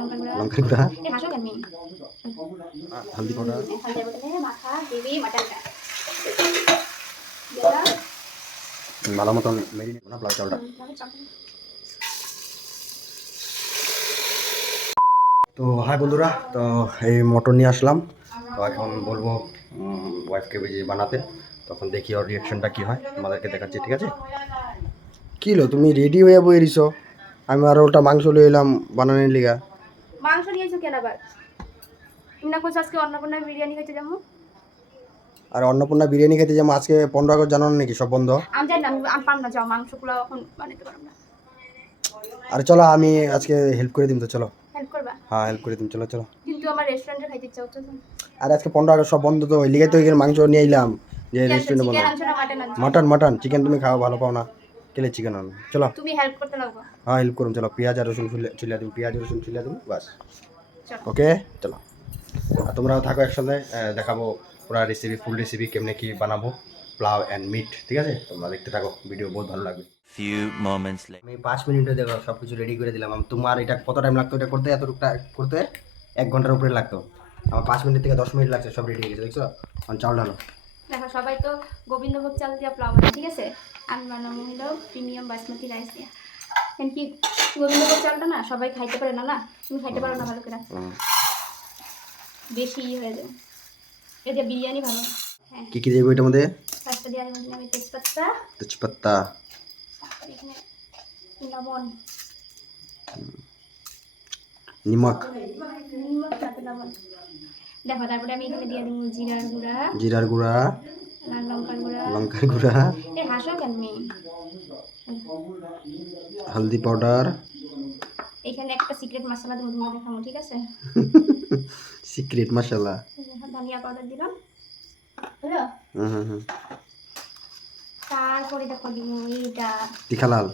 लंका गुड़ा हल्दी पाउडर ভালো মতন মেরিনেট না পোলাও চালটা। তো হাই বন্ধুরা, তো এই মটন নিয়ে আসলাম। তো এখন বলবো ওয়াইফকে যে বানাতে, তখন দেখি ওর রিয়াকশনটা কী হয়, আমাদেরকে দেখাচ্ছি। ঠিক আছে? কী লো তুমি রেডি হয়ে বই দিছো, আমি আর ওটা মাংস লিয়ে এলাম বানানোর লিগা। মাংস নিয়েছো কেন আবার? তুমি না কইছো আজকে অন্নপূর্ণা বিরিয়ানি খেতে যাবো? আর অন্নপূর্ণা বিরিয়ানি খেতে যাবো আজকে 15 আগস্ট, জানো নাকি সব বন্ধ? আমি জানি না, আমি পারবো না, যাও মাংসগুলো এখন বানাতে পারবো না। আরে চলো আমি আজকে হেল্প করে দিম। তো চলো। হেল্প করবা? হ্যাঁ হেল্প করে দিম, চলো চলো। কিন্তু আমার রেস্টুরেন্টে খাইতে ইচ্ছা হচ্ছে তো। আর আজকে 15 আগস্ট সব বন্ধ, তো ওই লিগে তো এখানে মাংস নিয়ে এলাম যে রেস্টুরেন্টে বন্ধ। মটন মটন চিকেন তুমি খাও ভালো পাও না, কেলে চিকেন আনো। চলো তুমি হেল্প করতে লাগবে। হ্যাঁ হেল্প করুন, চলো। পেঁয়াজ আর রসুন ছিলা দিন, পেঁয়াজ রসুন ছিলা দিন, বাস। ওকে চলো। আর তোমরাও থাকো একসাথে, দেখাবো পুরো রেসিপি, ফুল রেসিপি কেমনে কি বানাবো পোলাও অ্যান্ড মিট। ঠিক আছে? তোমরা দেখতে থাকো, ভিডিও বহুত ভালো লাগবে। Few moments later. আমি 5 মিনিটে দেখো সব কিছু রেডি করে দিলাম। তোমার এটা কত টাইম লাগতো এটা করতে? এতটুকু করতে 1 ঘন্টার উপরে লাগতো, আমার 5 মিনিট থেকে 10 মিনিট লাগছে, সব রেডি হয়ে গেছে। দেখছো? এখন চাউল ঢালো। দেখো সবাই তো গোবিন্দভোগ চাল দিয়ে পোলাও বানায়, ঠিক আছে? আমি বানাবো হলো প্রিমিয়াম বাসমতি রাইস দিয়ে। কেন কি গোবিন্দভোগ চালটা না সবাই খাইতে পারে না, না তুমি খাইতে পারো না ভালো করে, বেশি হয়ে যায়। এটা বিরিয়ানি ভালো। হ্যাঁ কি কি দেবো এটার মধ্যে? ফার্স্টে দিয়ে আমি তেজপাতা, তেজপাতা, তারপরে এখানে লবণ, নিমক, নিমক তারপরে লবণ। দেখো তারপরে আমি এখানে দিয়ে দেবো জিরার গুঁড়া, জিরার গুঁড়া, লাল লঙ্কার গুঁড়া, লঙ্কার গুঁড়া, এই হাসো কেন মেয়ে, হলদি পাউডার, এখানে একটা সিক্রেট মশলা দেবো, তোমাদের দেখাবো, ঠিক আছে? সিক্রেট মশলা, ধনিয়া পাউডার দিলাম, বুঝলো? তারপরে দেখো দিব এইটা তিখালাল,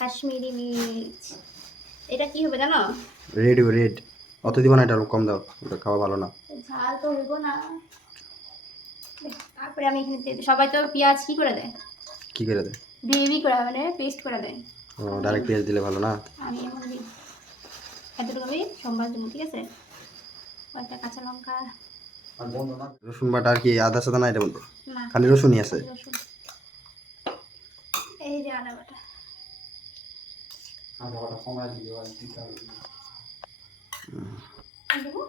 কাশ্মীরি মির্চ। এটা কি হবে জানো? Red red. অত দিব না, এটা কম দাও, ওটা খাওয়া ভালো না। ঝাল তো হইব না। তারপরে আমি এখানে সবাই তো পেঁয়াজ কি করে দেয়, কি করে দেয়? গ্রেভি করে, মানে পেস্ট করে দেয়। ও ডাইরেক্ট পেঁয়াজ দিলে ভালো না? আমি এখন দিই এতটুকু আমি সম্বাদ দেবো, ঠিক আছে? কয়েকটা কাঁচা লঙ্কা, রসুন বাটা আর কি আদা সাদা না, এটা বলবো না খালি রসুনই আছে। রসুন, এই যে আদা বাটা, দেবো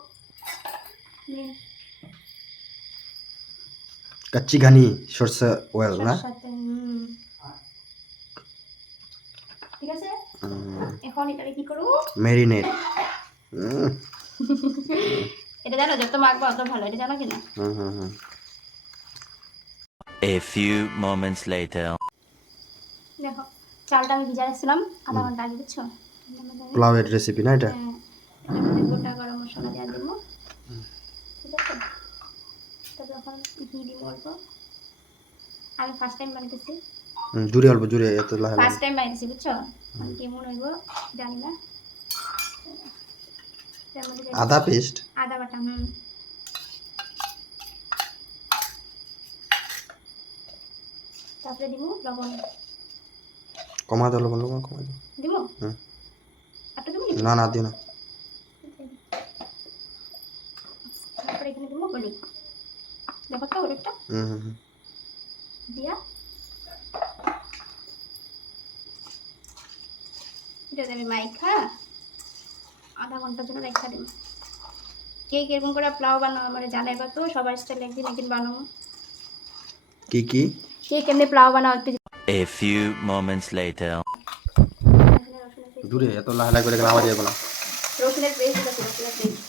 কাচ্চি ঘানি সরষে অয়েল না? সাথে ঠিক আছে। এখন এটা কি করবো? ম্যারিনেট। এটা জানো যত মাখবো অত ভালো, এটা জানো কিনা? A few moments later. দেখো চালটা আমি ভিজা রাখছিলাম আধা ঘন্টা আগে, বুঝছো? পোলাওয়ের রেসিপি না এটা? হ্যাঁ, গোটা গরম মশলা দেওয়া দেবো, ঠিক আছে? তবে এখন ঘি দিব অল্প। আমি ফার্স্ট টাইম বানাইতেছি, জুড়ে অল্প জুড়ে, এত লাহে ফার্স্ট টাইম বানাইতেছি, বুঝছো? আমি কেমন হইব জানি না। আদা পেস্ট, আদা বাটা, তারপরে দিব লবণ। কমা দাও, লবণ লবণ কমা দাও। দিব আটা দিব না না দিও না। তারপরে এখানে দিব হলুদ। দেখো তো হলুদটা দিয়া এটা আমি মাইখা আধা ঘন্টার জন্য রেখে দেব। কে কিরকম করে পোলাও বানাও মানে জানাইবা তো, সবার স্টাইল একদিন একদিন বানাবো। কি কি কে কেমনে পোলাও বানাও একটু। A few moments later. দূরে এত লাহে লাহে করে গেলে আওয়াজ যাবে না। রসুনের পেস্ট আছে, রসুনের পেস্ট।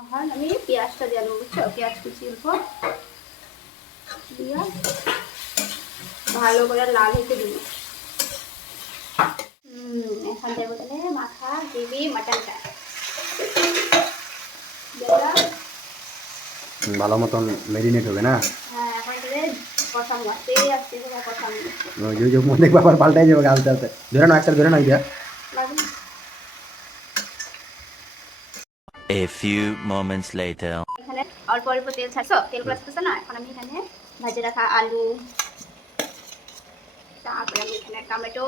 এখন আমি পেঁয়াজটা দিয়ে দেবো, বুঝছো? পেঁয়াজ কুচি অল্প দিয়া ভালো করে লাল হইতে দিব। এখন দেবো তাহলে মাখা গ্রেভি মাটনটা দিলাম। ভালো মতন মেরিনেট হবে না? হ্যাঁ, এখন তাহলে কষানো আস্তে আস্তে করে কষানো। ওই যে মধ্যে ব্যাপার পাল্টাই যাবে আস্তে আস্তে। ধরে না একসাথে ধরে না ইয়া। A few moments later. এখানে অল্প অল্প তেল ছাড়ছো, তেলগুলো আসতেছে না? এখন আমি এখানে ভাজে রাখা আলু, তারপরে আমি এখানে টমেটো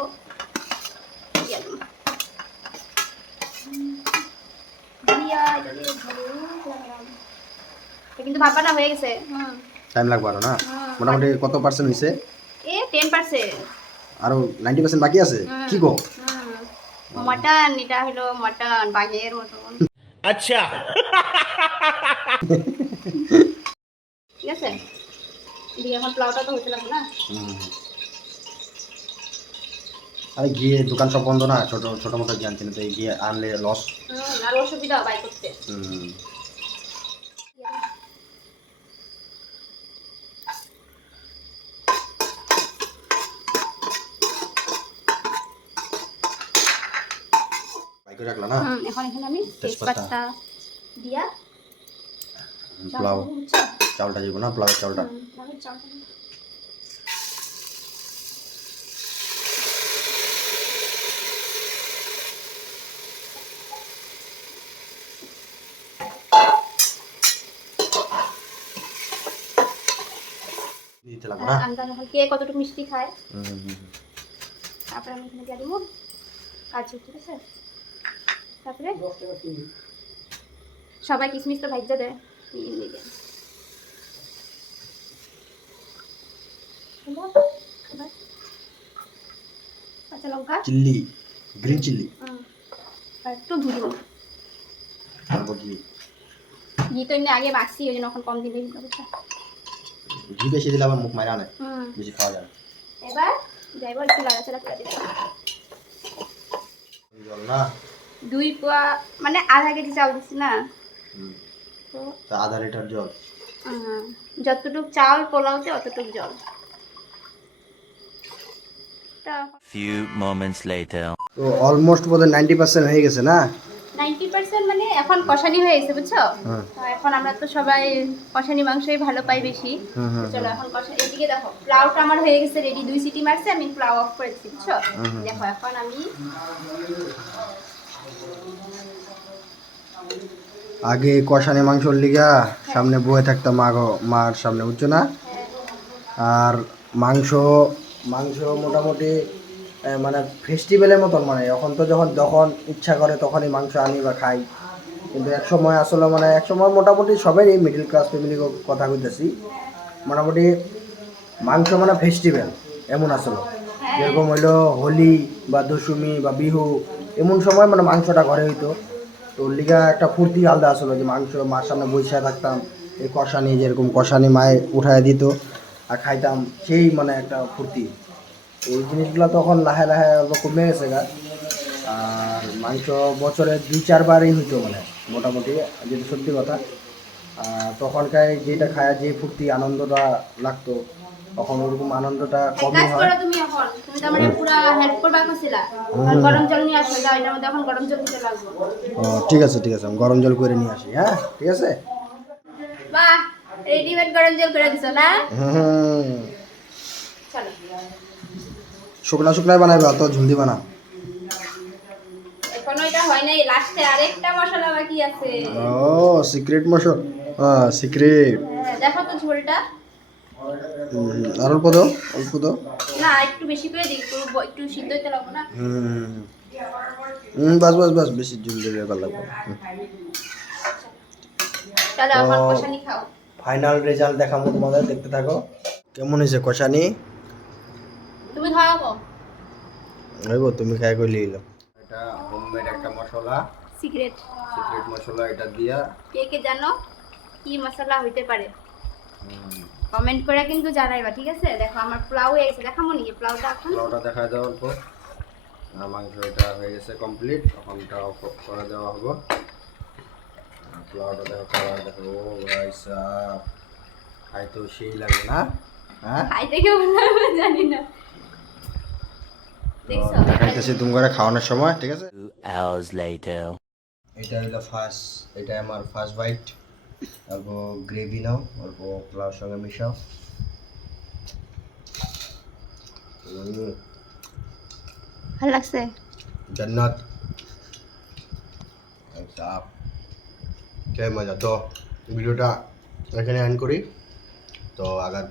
দিয়ে দেবো। কিন্তু ভাববা না হয়ে গেছে। টাইম লাগবে আরো না? মোটামুটি কত পার্সেন্ট হয়েছে? 10%। আরো 90% বাকি আছে? কি গো? মটন, এটা হলো মটন বাঘের মতন। अच्छा ঠিক আছে, দিয়ে এখন পোলাওটা তো হতে লাগবে না। আরে গিয়ে দোকান সব বন্ধ না, ছোট ছোট মোটো গিয়ে আনছি না, তো এই গিয়ে আনলে লস। আর অসুবিধা বাই করতে। বাইকে রাখলা না? এখন এখানে আমি তেজপাতা। তেজপাতা দিয়া পোলাও চাউলটা দিব না, পোলাও চাউলটা। দিতে লাগবে না? আমরা এখন কে কতটুকু মিষ্টি খায় তারপরে আমি এখানে দিয়ে দিব কাজু। ঠিক আছে, তারপরে সবাই কিশমিশ তো ভাজতে দেয়, নিয়ে কাঁচা লঙ্কা, চিল্লি, গ্রিন চিল্লি, আর একটু ধুয়ে দেবো। তারপর ঘি। ঘি তো এমনি আগে মাখছি, ওই জন্য এখন কম দিলে ঘি বেশি দিলে আবার মুখ মারা নেয়, বেশি খাওয়া যায় না। এবার যাইব একটু লাড়াচাড়া করে দিতে। জল না? 2 পোয়া মানে আধা কেজি চাল দিচ্ছি না, তো তা আধা লিটার জল। যতটুক চাল পোলাওতে অতটুক জল। Few moments later. তো অলমোস্ট বোধহয় 90% হয়ে গেছে না? 90% মানে এখন কষানি হয়ে গেছে, বুঝছো? তো এখন আমরা তো সবাই কষানি মাংসই ভালো পাই বেশি। চলো এখন এদিকে দেখো পোলাওটা আমার হয়ে গেছে রেডি, 2 সিটি মারছে, আমি পোলাও অফ করে দিচ্ছি, বুঝছো? দেখো এখন আমি আগে কষানি মাংসর লিগা সামনে বয়ে থাকতাম মার সামনে, বুঝছো না? আর মাংস মাংস মোটামুটি মানে ফেস্টিভ্যালের মতন, মানে এখন তো যখন ইচ্ছা করে তখনই মাংস আনি বা খাই। কিন্তু এক সময় আসলে মানে এক সময় মোটামুটি সবাই এই মিডল ক্লাস ফ্যামিলির কথা কইতেছি, মোটামুটি মাংস মানে ফেস্টিভ্যাল এমন আসলে। যেরকম হইলো হোলি বা দশমী বা বিহু, এমন সময় মানে মাংসটা ঘরে হইতো। তো ওর লিগা একটা ফুর্তি আলাদা আসলো, যে মাংস মার সামনে বসে থাকতাম, এই কষানি যেরকম কষানি মায়ে উঠায় দিত আর খাইতাম, সেই মানে একটা ফুর্তি। এই জিনিসগুলো তখন লাহে লাহে অল্প কমে গেছে গা। আর মাংস বছরে 2-4 বারই হইতো মানে মোটামুটি, যেটা সত্যি কথা। আর তখনকার যেটা খায় যে ফুর্তি আনন্দটা লাগতো, তখন ওরকম আনন্দটা কমই কাজ হয়। করো তুমি এখন, তুমি তো আমার পুরো হেল্প করবা কইছিলা। গরম জল নিয়ে আসো, দাও এটার মধ্যে এখন গরম জল দিতে লাগবে। ঠিক আছে ঠিক আছে, আমি গরম জল করে নিয়ে আসি। হ্যাঁ ঠিক আছে। বাহ, রেডিমেড গরম জল করে দিছো না? চলো শুকনা শুকনায় বানাবে, অত ঝুলদি বানা। এখনো এটা হয় নাই, লাস্টে আরেকটা মশলা বাকি আছে। ও সিক্রেট মশলা, সিক্রেট। দেখো তো ঝোলটা। আর অল্প দাও, অল্প দাও। না একটু বেশি করে দিই, একটু সিদ্ধ হইতে লাগবে না। বাস বাস বাস, বেশি ঝুল দিলে ভালো লাগবে। চলো এখন কষানি খাও। ফাইনাল রেজাল্ট দেখাবো তোমাদের, দেখতে থাকো। কেমন হয়েছে কষানি? তুমি খাওয়াবো হইব, তুমি খাই কইলে এলো। এটা হোমমেড একটা মশলা, সিক্রেট। সিক্রেট মশলা। এটা দিয়া কে কে জানো কি মশলা হইতে পারে কমেন্ট করে কিন্তু জানাইবা, ঠিক আছে? দেখো আমার পোলাও হয়ে গেছে, দেখাবো নাকি পোলাওটা এখন? পোলাওটা দেখা দেওয়ার পর মাংস এটা হয়ে গেছে কমপ্লিট, তখন এটা অফ করে দেওয়া হবে। পোলাওটা দেখো, কালার দেখো, ও ভাই সাহ, খাইতেও সেই লাগে না? হ্যাঁ খাইতে কেউ জানি না, দেখছো? দেখাইতেছি তুমি করে খাওয়ানোর সময়, ঠিক আছে? 2 hours later. এটা হলো ফার্স্ট, এটা আমার ফার্স্ট বাইট। অল্প গ্রেভি নাও, অল্প পোলাওর সঙ্গে মিশাও। ভালো লাগছে? জান্নাত সাপ, কে মজা। তো ভিডিওটা এখানে এন্ড করি। তো আগার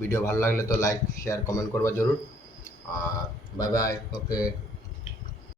ভিডিও ভালো লাগলে তো লাইক শেয়ার কমেন্ট করবা জরুর। আর বাই বাই, ওকে।